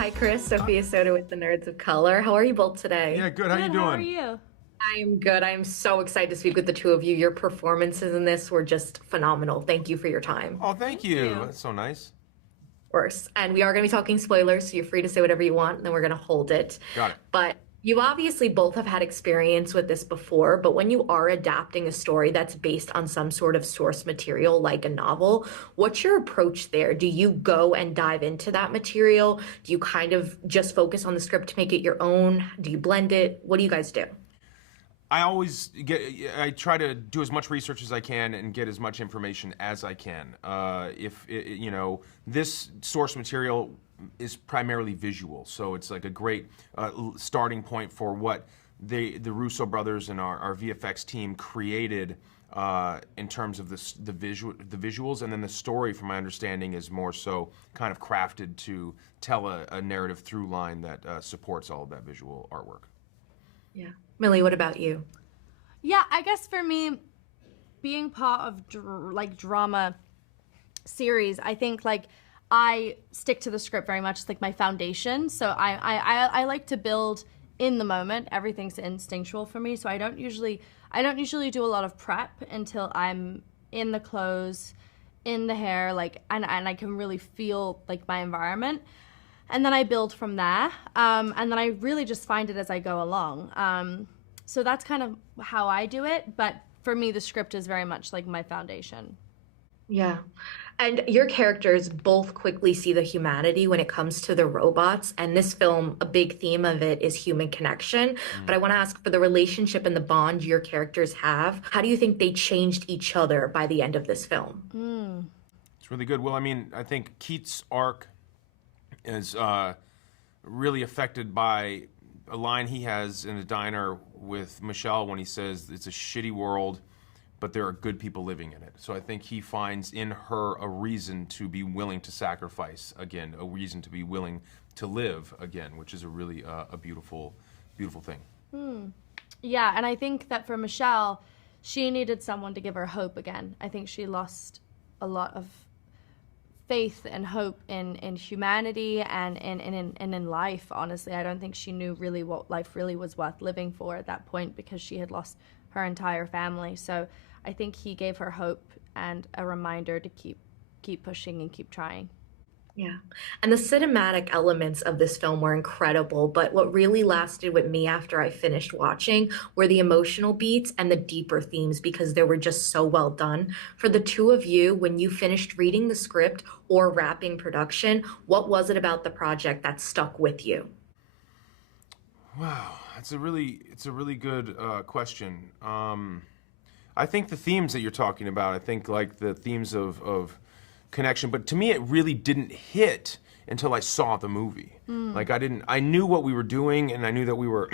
Hi, Chris. Sophia Soda with the Nerds of Color. How are you both today? Yeah, good. How you Good, how are doing? you? I'm good. I'm so excited to speak with the two of you. Your performances in this were just phenomenal. Thank you for your time. Oh, thank Thank you. you. That's so nice. Of course. And we are going to be talking spoilers, so you're free to say whatever you want, and then we're going to hold it. Got it. But you obviously both have had experience with this before, but when you are adapting a story that's based on some sort of source material like a novel, what's your approach there? Do you go and dive into that material? Do you kind of just focus on the script to make it your own? Do you blend it? What do you guys do? I try to do as much research as I can and get as much information as I can. This source material is primarily visual, so it's like a great starting point for what the Russo brothers and our VFX team created in terms of the visuals, and then the story, from my understanding, is more so kind of crafted to tell a narrative through line that supports all of that visual artwork. Yeah. Millie, what about you? Yeah, I guess for me, being part of drama series, I think like I stick to the script very much. It's like my foundation. So I like to build in the moment. Everything's instinctual for me. So I don't usually do a lot of prep until I'm in the clothes, in the hair, like and I can really feel like my environment. And then I build from there. And then I really just find it as I go along. So that's kind of how I do it. But for me, the script is very much like my foundation. Yeah. And your characters both quickly see the humanity when it comes to the robots. And this film, a big theme of it is human connection. But I want to ask for the relationship and the bond your characters have. How do you think they changed each other by the end of this film? It's really good. Well, I mean, I think Keith's arc is really affected by a line he has in a diner with Michelle when he says it's a shitty world, but there are good people living in it. So I think he finds in her a reason to be willing to sacrifice again, a reason to be willing to live again, which is a really a beautiful, beautiful thing. Yeah, and I think that for Michelle, she needed someone to give her hope again. I think she lost a lot of faith and hope in humanity and in life, honestly. I don't think she knew really what life really was worth living for at that point because she had lost her entire family. So I think he gave her hope and a reminder to keep pushing and keep trying. Yeah. And the cinematic elements of this film were incredible, but what really lasted with me after I finished watching were the emotional beats and the deeper themes because they were just so well done. For the two of you, when you finished reading the script or wrapping production, what was it about the project that stuck with you? Wow, it's a really good question. I think the themes that you're talking about, I think like the themes of connection, but to me it really didn't hit until I saw the movie. Like I knew what we were doing and I knew that we were,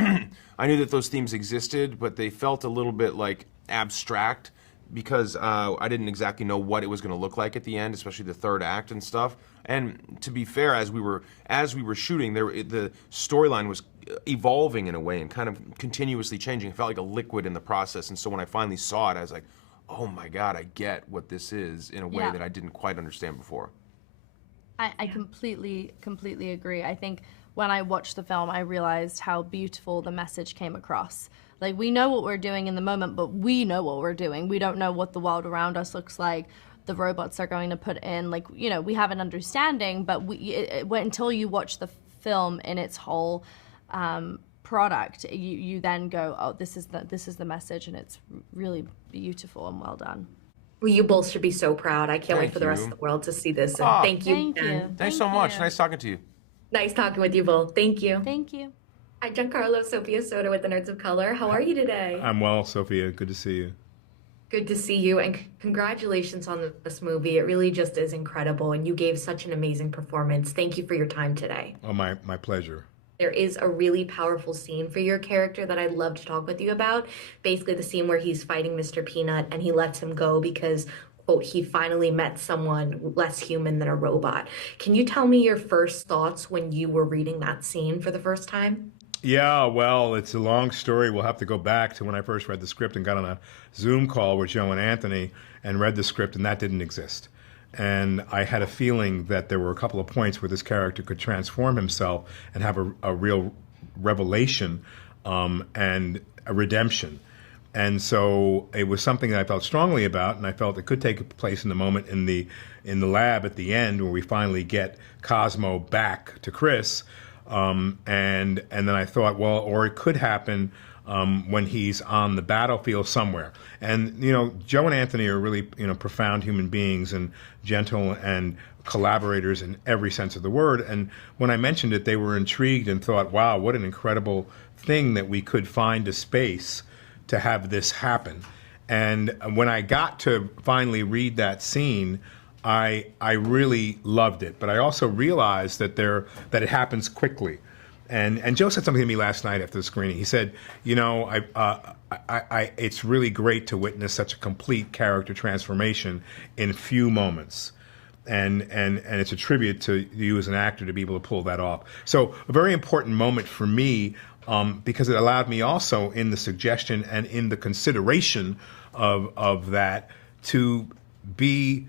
I knew that those themes existed, but they felt a little bit like abstract because I didn't exactly know what it was going to look like at the end, especially the third act and stuff. And to be fair, as we were shooting, the storyline was evolving in a way and kind of continuously changing. It felt like a liquid in the process. And so when I finally saw it, I was like, oh my God, I get what this is in a way Yeah. that I didn't quite understand before. I completely agree. I think when I watched the film, I realized how beautiful the message came across. Like, we know what we're doing in the moment, but we know what we're doing. We don't know what the world around us looks like. The robots are going to put in, like, we have an understanding, but until you watch the film in its whole product, you then go, oh, this is the message, and it's really beautiful and well done. Well, you both should be so proud. I can't wait Thank for the rest you. of the world to see this. And Ah, thank you Thank again. you. Thanks so much. Nice talking to you. Nice talking with you both. Thank you. Thank you. Hi, Giancarlo Sophia Soda with the Nerds of Color. How are you today? I'm well, Sophia. Good to see you. Good to see you, and congratulations on this movie. It really just is incredible, and you gave such an amazing performance. Thank you for your time today. Oh, my pleasure. There is a really powerful scene for your character that I'd love to talk with you about. Basically, the scene where he's fighting Mr. Peanut and he lets him go because, quote, he finally met someone less human than a robot. Can you tell me your first thoughts when you were reading that scene for the first time? Yeah, well, it's a long story. We'll have to go back to when I first read the script and got on a Zoom call with Joe and Anthony and read the script, and that didn't exist. And I had a feeling that there were a couple of points where this character could transform himself and have a real revelation and a redemption. And so it was something that I felt strongly about, and I felt it could take place in the moment in the lab at the end where we finally get Cosmo back to Chris. And then I thought, well, or it could happen when he's on the battlefield somewhere. And, you know, Joe and Anthony are really, you know, profound human beings and gentle and collaborators in every sense of the word. And when I mentioned it, they were intrigued and thought, wow, what an incredible thing that we could find a space to have this happen. And when I got to finally read that scene, I really loved it. But I also realized that it happens quickly. And Joe said something to me last night after the screening. He said, you know, it's really great to witness such a complete character transformation in few moments. And it's a tribute to you as an actor to be able to pull that off. So a very important moment for me, because it allowed me also in the suggestion and in the consideration of that to be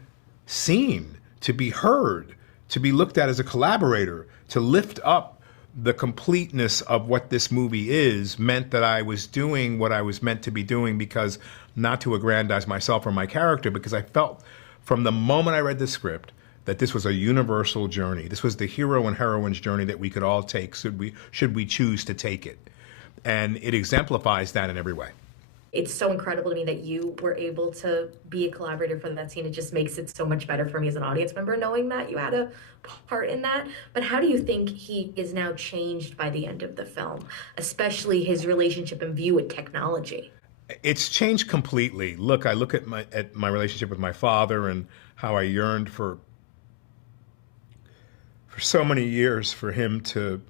seen, to be heard, to be looked at as a collaborator, to lift up the completeness of what this movie is meant that I was doing what I was meant to be doing, because not to aggrandize myself or my character, because I felt from the moment I read the script that this was a universal journey. This was the hero and heroine's journey that we could all take should we choose to take it. And it exemplifies that in every way. It's so incredible to me that you were able to be a collaborator for that scene. It just makes it so much better for me as an audience member knowing that you had a part in that. But how do you think he is now changed by the end of the film, especially his relationship and view with technology? It's changed completely. Look, I look at my relationship with my father and how I yearned for so many years for him to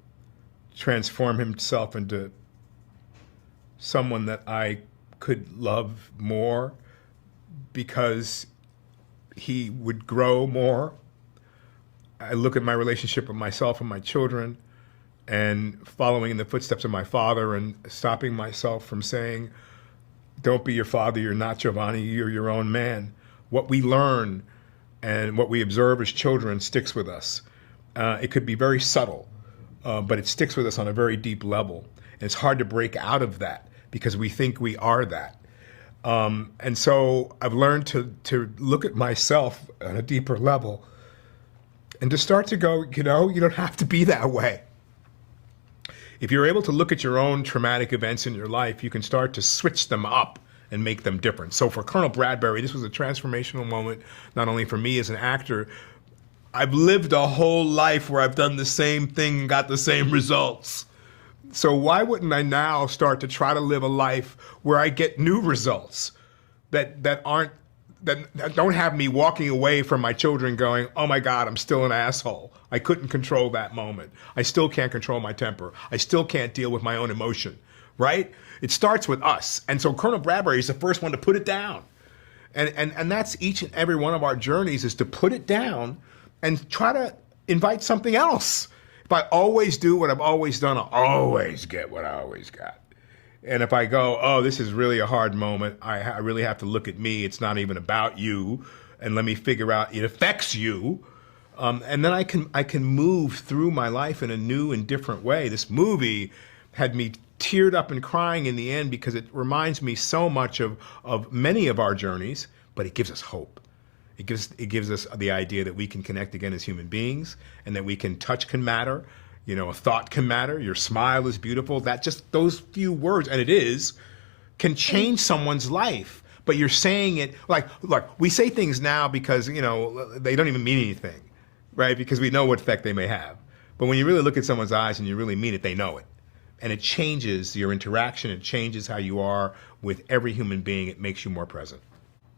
transform himself into someone that I could love more because he would grow more. I look at my relationship with myself and my children and following in the footsteps of my father and stopping myself from saying, don't be your father, you're not Giovanni, you're your own man. What we learn and what we observe as children sticks with us. It could be very subtle, but it sticks with us on a very deep level. And it's hard to break out of that because we think we are that. And so I've learned to look at myself on a deeper level and to start to go, you know, you don't have to be that way. If you're able to look at your own traumatic events in your life, you can start to switch them up and make them different. So for Colonel Bradbury, this was a transformational moment, not only for me as an actor. I've lived a whole life where I've done the same thing and got the same results. So why wouldn't I now start to try to live a life where I get new results that don't have me walking away from my children going, oh my God, I'm still an asshole. I couldn't control that moment. I still can't control my temper. I still can't deal with my own emotion, right? It starts with us. And so Colonel Bradbury is the first one to put it down. And that's each and every one of our journeys, is to put it down and try to invite something else. If I always do what I've always done, I'll always get what I always got. And if I go, oh, this is really a hard moment, I really have to look at me. It's not even about you. And let me figure out it affects you. And then I can move through my life in a new and different way. This movie had me teared up and crying in the end because it reminds me so much of many of our journeys, but it gives us hope. It gives us the idea that we can connect again as human beings, and that we can touch can matter. You know, a thought can matter. Your smile is beautiful. That just those few words, and it is, can change someone's life. But you're saying it like we say things now because, you know, they don't even mean anything, right? Because we know what effect they may have. But when you really look at someone's eyes and you really mean it, they know it. And it changes your interaction. It changes how you are with every human being. It makes you more present.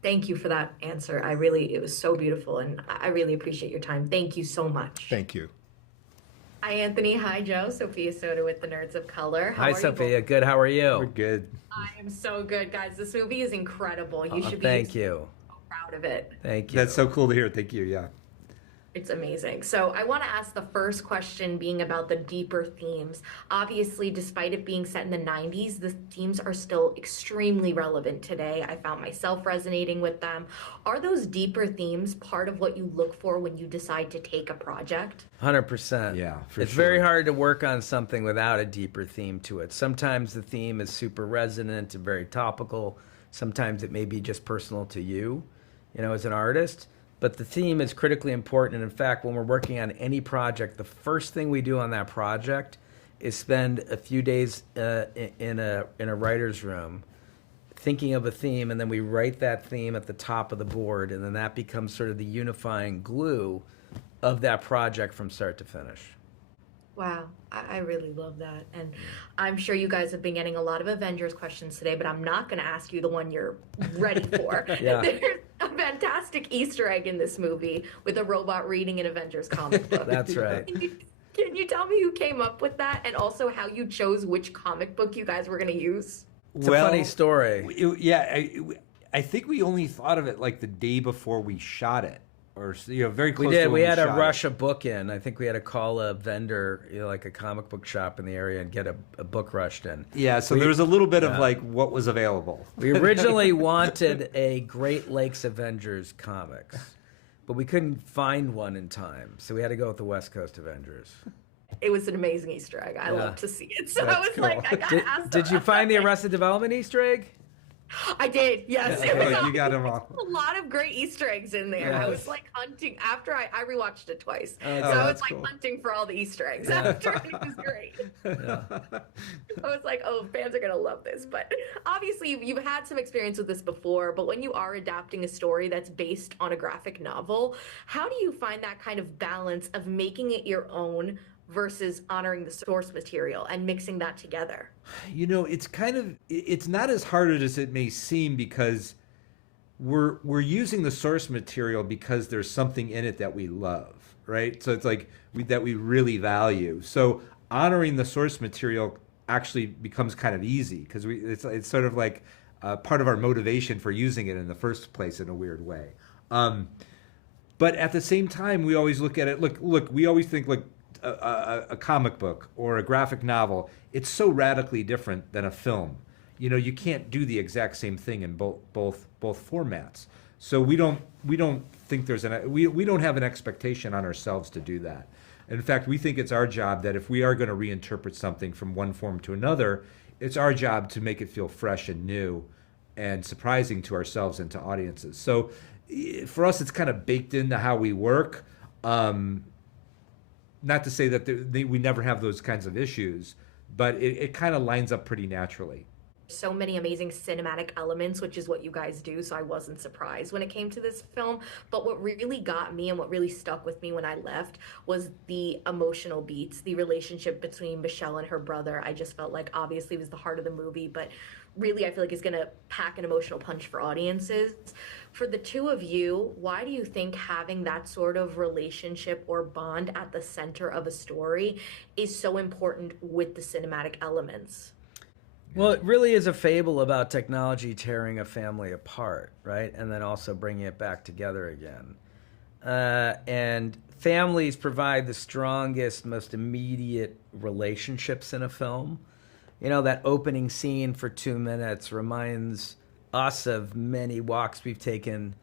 Thank you for that answer. It was so beautiful, and I really appreciate your time. Thank you so much. Thank you. Hi, Anthony. Hi, Joe. Sophia Soda with the Nerds of Color. Hi, Sophia. Good. How are you? We're good. I am so good, guys. This movie is incredible. You should be Thank you. so proud of it. Thank you. That's so cool to hear. Thank you. Yeah. It's amazing. So I want to ask the first question being about the deeper themes. Obviously, despite it being set in the 90s, the themes are still extremely relevant today. I found myself resonating with them. Are those deeper themes part of what you look for when you decide to take a project? 100%. Yeah, for it's sure. very hard to work on something without a deeper theme to it. Sometimes the theme is super resonant and very topical. Sometimes it may be just personal to you, as an artist. But the theme is critically important. And in fact, when we're working on any project, the first thing we do on that project is spend a few days in a writer's room thinking of a theme, and then we write that theme at the top of the board, and then that becomes sort of the unifying glue of that project from start to finish. Wow, I really love that. And I'm sure you guys have been getting a lot of Avengers questions today, but I'm not going to ask you the one you're ready for. Yeah. There's a fantastic Easter egg in this movie with a robot reading an Avengers comic book. That's right. Can you tell me who came up with that, and also how you chose which comic book you guys were going to use? It's a funny story. I think we only thought of it like the day before we shot it. Or very close. We did. To when We had to shot rush a book in. I think we had to call a vendor, like a comic book shop in the area, and get a book rushed in. Yeah, so there was a little bit of like what was available. We originally wanted a Great Lakes Avengers comics, but we couldn't find one in time, so we had to go with the West Coast Avengers. It was an amazing Easter egg. I love to see it. So That's I was cool. like, I gotta ask. Did you find the Arrested Development Easter egg? I did, yes. Yeah, It was you got 'em all. a lot of great Easter eggs in there. I was like hunting after I rewatched it twice. So I was that's like cool. hunting for all the Easter eggs after, and it was great. I was like, oh, fans are gonna love this. But obviously you've had some experience with this before, but when you are adapting a story that's based on a graphic novel, how do you find that kind of balance of making it your own versus honoring the source material and mixing that together? It's not as hard as it may seem, because we're using the source material because there's something in it that we love, right? So it's like that we really value. So honoring the source material actually becomes kind of easy, because it's sort of like part of our motivation for using it in the first place in a weird way. But at the same time, we always look at it. Look, we always think like a comic book or a graphic novel, it's so radically different than a film. You can't do the exact same thing in both formats. So we don't think we don't have an expectation on ourselves to do that. In fact, we think it's our job that if we are going to reinterpret something from one form to another, it's our job to make it feel fresh and new and surprising to ourselves and to audiences. So for us, it's kind of baked into how we work. Not to say that we never have those kinds of issues, but it kind of lines up pretty naturally. So many amazing cinematic elements, which is what you guys do, so I wasn't surprised when it came to this film. But what really got me and what really stuck with me when I left was the emotional beats, the relationship between Michelle and her brother. I just felt like obviously it was the heart of the movie, but really I feel like it's going to pack an emotional punch for audiences. For the two of you, why do you think having that sort of relationship or bond at the center of a story is so important with the cinematic elements? Well, it really is a fable about technology tearing a family apart, right? And then also bringing it back together again. And families provide the strongest, most immediate relationships in a film. That opening scene for 2 minutes reminds us of many walks we've taken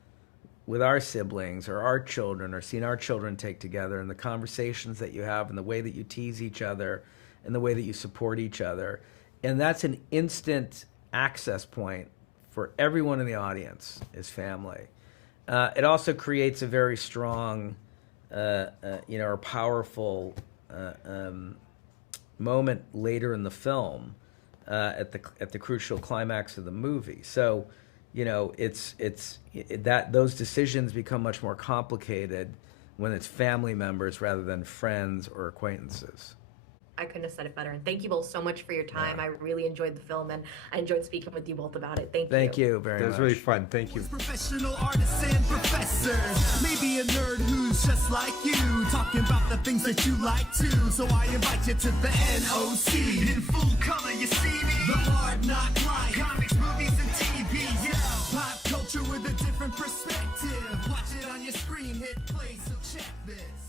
with our siblings or our children, or seen our children take together, and the conversations that you have and the way that you tease each other and the way that you support each other. And that's an instant access point for everyone in the audience is family. It also creates a very strong, or powerful moment later in the film at the crucial climax of the movie. So, those decisions become much more complicated when it's family members rather than friends or acquaintances. I couldn't have said it better. And thank you both so much for your time. I really enjoyed the film, and I enjoyed speaking with you both about it. Thank you. Thank you very much. It was really fun. Thank you. Professional artists and professors, maybe a nerd who's just like you, talking about the things that you like too. So I invite you to the NOC. In full color, you see me. The Hard Knock Life. Comics, movies, and TV. Yeah. Pop culture with a different perspective. Watch it on your screen. screen hit play, so check this.